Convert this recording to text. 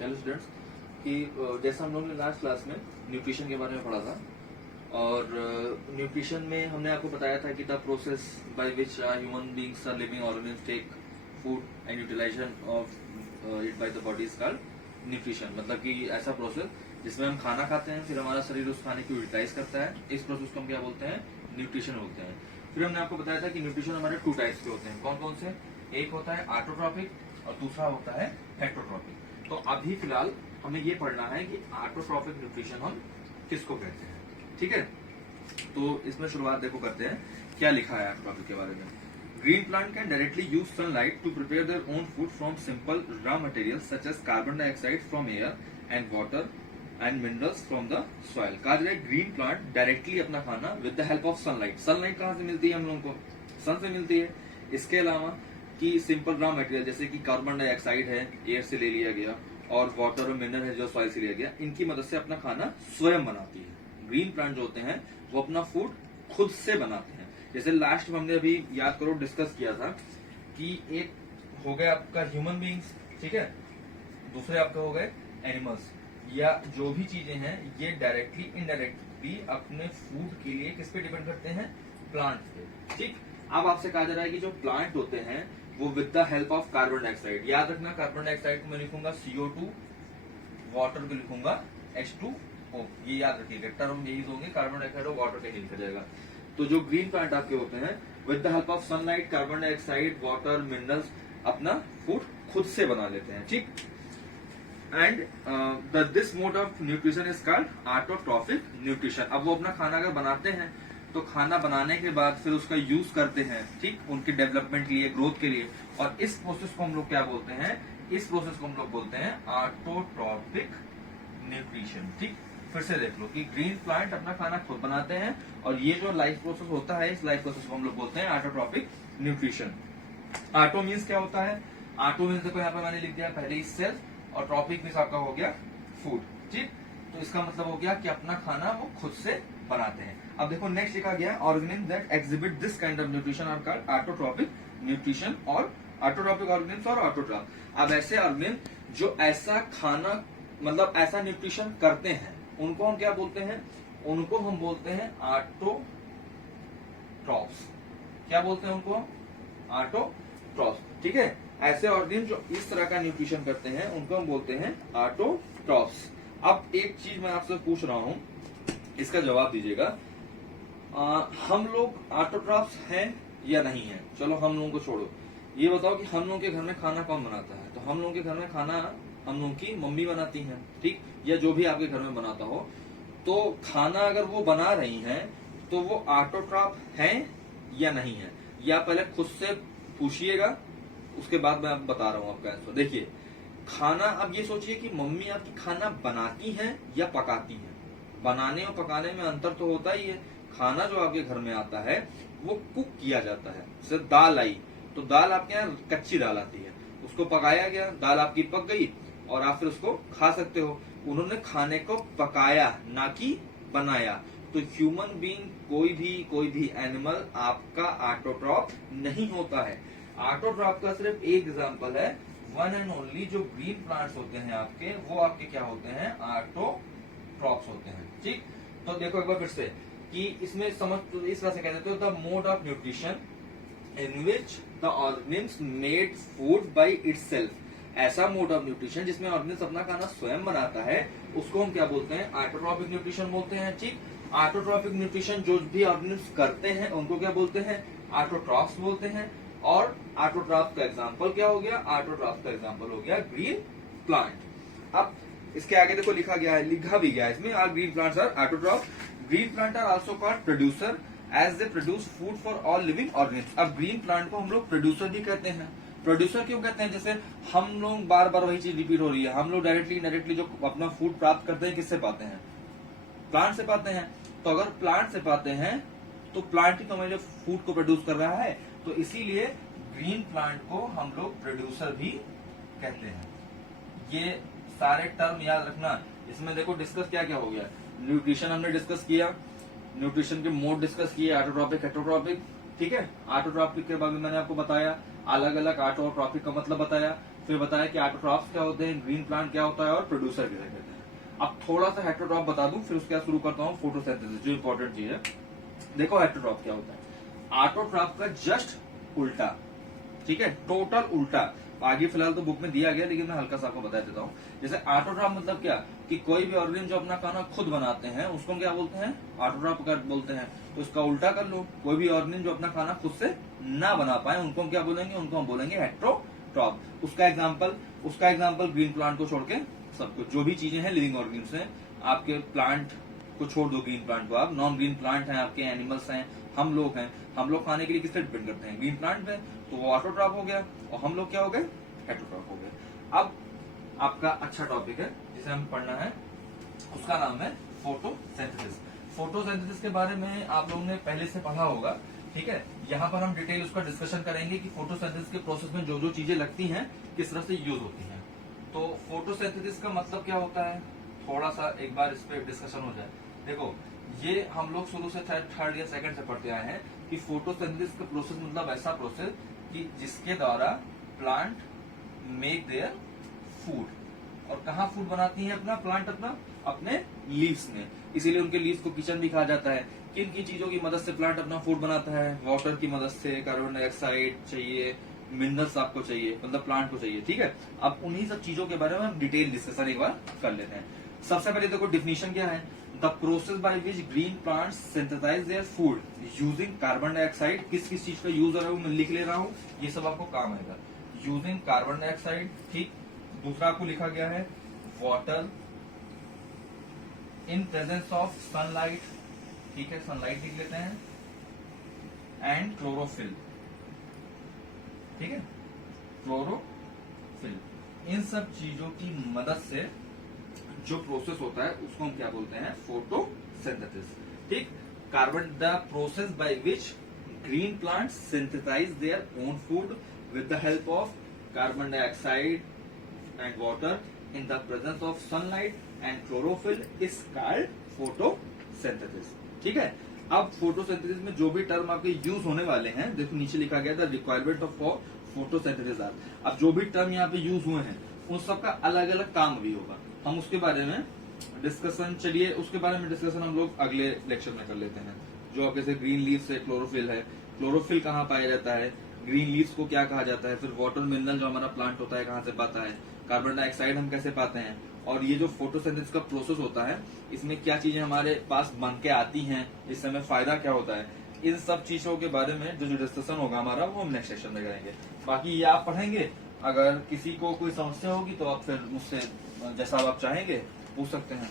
Hello students कि जैसा हम लोग ने लास्ट क्लास में न्यूट्रिशन के बारे में पढ़ा था और न्यूट्रिशन में हमने आपको बताया था कि the process by which human beings are living organism take food and utilisation of it by the body is called nutrition. मतलब कि ऐसा प्रोसेस जिसमें हम खाना खाते हैं, फिर हमारा शरीर उस खाने को यूटिलाइज करता है। इस प्रोसेस को हम क्या बोलते हैं? न्यूट्रिशन बोलते हैं। फिर हमने आपको बताया था कि न्यूट्रिशन हमारे टू टाइप्स के होते हैं। कौन कौन से? एक होता है ऑटोट्रॉपिक और दूसरा होता है हेटरोट्रॉपिक। तो अभी फिलहाल हमें ये पढ़ना है कि ऑटोट्रॉपिक न्यूट्रिशन हम किसको कहते हैं। ठीक है, तो इसमें शुरुआत देखो करते हैं क्या लिखा है ऑटोट्रॉपिक के बारे में। Green plant can directly use sunlight to prepare their own food from simple raw material such as carbon dioxide from air and water and minerals from the soil. कहा जाए ग्रीन प्लांट डायरेक्टली अपना खाना with the help of sunlight. Sunlight कहाँ से मिलती है हम लोगों को? सन से मिलती है। इसके अलावा कि सिंपल रॉ मटेरियल जैसे कि कार्बन डाइऑक्साइड है, एयर से ले लिया गया, और वाटर और मिनरल है जो सॉइल से लिया गया, इनकी मदद से अपना खाना स्वयं बनाती है। ग्रीन प्लांट जो होते हैं वो अपना फूड खुद से बनाते हैं। जैसे लास्ट में हमने अभी याद करो डिस्कस किया था कि एक हो गया आपका ह्यूमन बीइंग्स, ठीक है, दूसरे आपका हो गए एनिमल्स, या जो भी चीजें हैं ये डायरेक्टली इनडायरेक्टली अपने फूड के लिए किस पे डिपेंड करते हैं? प्लांट पे। ठीक, अब आपसे कहा जा रहा है कि जो प्लांट होते हैं वो with the help of carbon dioxide, याद रखना कार्बन डाइऑक्साइड को मैं लिखूंगा CO2, वाटर को लिखूंगा H2O। ये याद रखिएगा, टर्म यही होंगे, कार्बन डाइऑक्साइड और वाटर का ही लिखा जाएगा। तो जो ग्रीन प्लांट आपके होते हैं with the help of sunlight, carbon dioxide, water, minerals अपना फूड खुद से बना लेते हैं। ठीक, and this mode of nutrition is called autotrophic nutrition. अब वो अपना खाना अगर बनाते हैं तो खाना बनाने के बाद फिर उसका यूज करते हैं, ठीक, उनके डेवलपमेंट के लिए, ग्रोथ के लिए, और इस प्रोसेस को हम लोग क्या बोलते हैं? इस प्रोसेस को हम लोग बोलते हैं ऑटोट्रॉपिक न्यूट्रिशन। ठीक, फिर से देख लो कि ग्रीन प्लांट अपना खाना खुद बनाते हैं और ये जो लाइफ प्रोसेस होता है इस लाइफ प्रोसेस को हम लोग बोलते हैं ऑटोट्रॉपिक न्यूट्रिशन। ऑटो मीन्स क्या होता है? ऑटो मीन्स देखो यहाँ पे मैंने लिख दिया पहले ही सेल्फ, और ट्रॉपिक मीन्स आपका हो गया फूड। ठीक, तो इसका मतलब हो गया कि अपना खाना वो खुद से बनाते हैं। अब देखो नेक्स्ट लिखा गया organism that exhibit this kind of nutrition are called autotrophic nutrition और ऑटोट्रॉपिक ऑर्गेनिज्म और ऑटोट्रॉप। अब ऐसे ऑर्गेनिज्म जो ऐसा खाना मतलब ऐसा न्यूट्रिशन करते हैं उनको हम क्या बोलते हैं? उनको हम बोलते हैं ऑटोट्रॉप्स। क्या बोलते हैं उनको? ऑटोट्रॉप्स। ठीक है, ऐसे ऑर्गेनिज्म जो इस तरह का न्यूट्रिशन करते हैं उनको हम बोलते हैं ऑटोट्रॉप्स। अब एक चीज मैं आपसे पूछ रहा हूं, इसका जवाब दीजिएगा। हम लोग ऑटोट्रॉप्स हैं या नहीं है? चलो हम लोगों को छोड़ो, ये बताओ कि हम लोगों के घर में खाना कौन बनाता है? तो हम लोगों के घर में खाना हम लोगों की मम्मी बनाती हैं, ठीक, या जो भी आपके घर में बनाता हो। तो खाना अगर वो बना रही हैं तो वो ऑटोट्रॉप हैं या नहीं है? या पहले खुद से पूछिएगा, उसके बाद मैं बता रहा हूं आपका आंसर। देखिए खाना, अब ये सोचिए कि मम्मी आपकी खाना बनाती हैं या पकाती हैं। बनाने और पकाने में अंतर तो होता ही है। खाना जो आपके घर में आता है वो कुक किया जाता है। जैसे दाल आई तो दाल आपके यहाँ कच्ची दाल आती है, उसको पकाया गया, दाल आपकी पक गई और आप फिर उसको खा सकते हो। उन्होंने खाने को पकाया ना कि बनाया। तो ह्यूमन बीइंग कोई भी एनिमल आपका ऑटोट्रॉप नहीं होता है। ऑटोट्रॉप का सिर्फ एक एग्जांपल है, वन एंड ओनली, जो ग्रीन प्लांट्स होते हैं आपके, वो आपके क्या होते हैं? ऑटोट्रॉप्स होते हैं। ठीक, तो देखो एक बार फिर से कि इसमें समझ इस तरह से कह देते हो the mode of nutrition in which the organism made food by itself. ऐसा मोड ऑफ न्यूट्रिशन जिसमें ऑर्गेनिज्म अपना खाना स्वयं बनाता है उसको हम क्या बोलते हैं? ऑटोट्रॉपिक न्यूट्रिशन बोलते हैं। ठीक, ऑटोट्रॉपिक न्यूट्रिशन जो भी ऑर्गेनिज्म करते हैं उनको क्या बोलते हैं? ऑटोट्रॉप्स बोलते हैं। और ऑटोट्रॉप्स का एग्जांपल क्या हो गया? ऑटोट्रॉप्स का एग्जांपल हो गया ग्रीन प्लांट। अब इसके आगे देखो लिखा गया है, लिखा भी गया है इसमें, are green plants are autotroph. Green plant are also called producer as they produce food for all living organism. अब ग्रीन प्लांट को हम लोग प्रोड्यूसर भी कहते हैं। प्रोड्यूसर क्यों कहते हैं? जैसे हम लोग बार बार वही चीज रिपीट हो रही है, हम लोग डायरेक्टली इनडायरेक्टली जो अपना फूड प्राप्त करते हैं किससे पाते हैं? प्लांट से पाते हैं। तो अगर प्लांट से पाते हैं तो प्लांट ही तो हमारे फूड को प्रोड्यूस कर रहा है, तो इसीलिए ग्रीन प्लांट को हम लोग प्रोड्यूसर भी कहते हैं। ये सारे टर्म याद रखना। इसमें देखो डिस्कस क्या क्या हो गया, न्यूट्रिशन हमने डिस्कस किया, न्यूट्रिशन के मोड डिस्कस किए, ऑटोट्रॉपिक, हेटरोट्रॉपिक। ठीक है, ऑटोट्रॉपिक के बारे में मैंने आपको बताया, अलग अलग ऑटोट्रॉपिक का मतलब बताया। फिर बताया कि ऑटोट्रॉफ्स क्या होते हैं, ग्रीन प्लांट क्या होता है और प्रोड्यूसर किसे कहते हैं। अब थोड़ा सा हेटेरोट्रॉफ बता दूं, फिर उसके बाद शुरू करता हूँ फोटोसिंथेसिस, जो इंपॉर्टेंट चीज है। देखो हेटेरोट्रॉफ क्या होता है, ऑटोट्रॉफ का जस्ट उल्टा, ठीक है, टोटल उल्टा। आगे फिलहाल तो बुक में दिया गया, लेकिन मैं हल्का सा आपको बता देता हूँ। जैसे ऑटोट्रॉफ मतलब क्या, कि कोई भी ऑर्गेनिज्म जो अपना खाना खुद बनाते हैं उसको क्या बोलते हैं, ऑटोट्रॉफ बोलते हैं। तो इसका उल्टा कर लो, कोई भी ऑर्गेनिज्म जो अपना खाना खुद से ना बना पाए उनको हम क्या बोलेंगे, उनको हम बोलेंगे हेटेरोट्रॉफ। उसका एग्जाम्पल ग्रीन प्लांट को छोड़ के सब कुछ, जो भी चीजें हैं लिविंग ऑर्गेनिज्म हैं, आपके प्लांट को छोड़ दो, ग्रीन प्लांट को, आप नॉन ग्रीन प्लांट हैं, आपके एनिमल्स हैं, हम लोग हैं, हम लोग खाने के लिए किस पे डिपेंड करते हैं, ग्रीन प्लांट पे, तो वो ऑटोट्रॉफ हो गया, और हम लोग क्या हो गए, हेटेरोट्रॉफ हो गए। अब आपका अच्छा टॉपिक है जिसे हमें पढ़ना है, उसका नाम है फोटोसिंथेसिस। फोटोसिंथेसिस के बारे में आप लोगों ने पहले से पढ़ा होगा, ठीक है। यहाँ पर हम डिटेल उसका डिस्कशन करेंगे कि फोटोसिंथेसिस के प्रोसेस में जो जो चीजें लगती हैं किस तरह से यूज होती हैं। तो फोटोसिंथेसिस का मतलब क्या होता है, थोड़ा सा एक बार इस पे डिस्कशन हो जाए। देखो, ये हम लोग शुरू से थर्ड या सेकंड से पढ़ते आए हैं कि फोटोसिंथेसिस का प्रोसेस मतलब ऐसा प्रोसेस कि जिसके द्वारा प्लांट मेक देयर फूड। और कहाँ फूड बनाती है अपना प्लांट, अपने लीव्स में, इसीलिए उनके लीव्स को किचन भी कहा जाता है। किन की चीजों की मदद से प्लांट अपना फूड बनाता है, वाटर की मदद से, कार्बन डाइऑक्साइड चाहिए, मिनरल्स आपको चाहिए, मतलब प्लांट को चाहिए, ठीक है। अब उन्हीं सब चीजों के बारे में हम डिटेल डिस्कशन एक बार कर लेते हैं। सबसे पहले देखो डिफिनीशन क्या है, the process by which green plants synthesise their food using carbon dioxide. किस किस चीज का यूज हो रहा है वो मैं लिख ले रहा हूँ, ये सब आपको काम आएगा। यूजिंग कार्बन डाइऑक्साइड, ठीक। दूसरा आपको लिखा गया है water, in presence of sunlight, ठीक है, सनलाइट लिख लेते हैं, एंड क्लोरोफिल, ठीक है, क्लोरोफिल। इन सब चीजों की मदद से जो प्रोसेस होता है उसको हम क्या बोलते हैं, फोटोसिंथेसिस, ठीक। Carbon, the process by which green plants synthesise their own food with the help of carbon dioxide and water in the presence of sunlight and chlorophyll is called photosynthesis, ठीक है। अब फोटोसिंथेसिस में जो भी term आपके use होने वाले हैं, देखो नीचे लिखा गया था रिक्वायरमेंट ऑफ फोटोसिंथेसिस आर। अब जो भी टर्म यहाँ पे यूज हुए हैं उन सबका अलग अलग काम भी होगा, हम उसके बारे में डिस्कशन, चलिए उसके बारे में डिस्कशन हम लोग अगले लेक्चर में कर लेते हैं। जो आप जैसे ग्रीन लीव्स है, क्लोरोफिल है, क्लोरोफिल कहाँ पाया जाता है, ग्रीन लीव्स को क्या कहा जाता है, फिर वाटर मिनरल जो हमारा प्लांट होता है कहाँ से पाता है, कार्बन डाइऑक्साइड हम कैसे पाते हैं, और ये जो फोटोसिंथेसिस का प्रोसेस होता है इसमें क्या चीजें हमारे पास बन के आती हैं, इससे हमें फायदा क्या होता है, इन सब चीजों के बारे में जो डिस्कशन होगा हमारा वो हम नेक्स्ट सेक्शन में करेंगे। बाकी ये आप पढ़ेंगे, अगर किसी को कोई समस्या होगी तो आप फिर मुझसे जैसा आप चाहेंगे पूछ सकते हैं।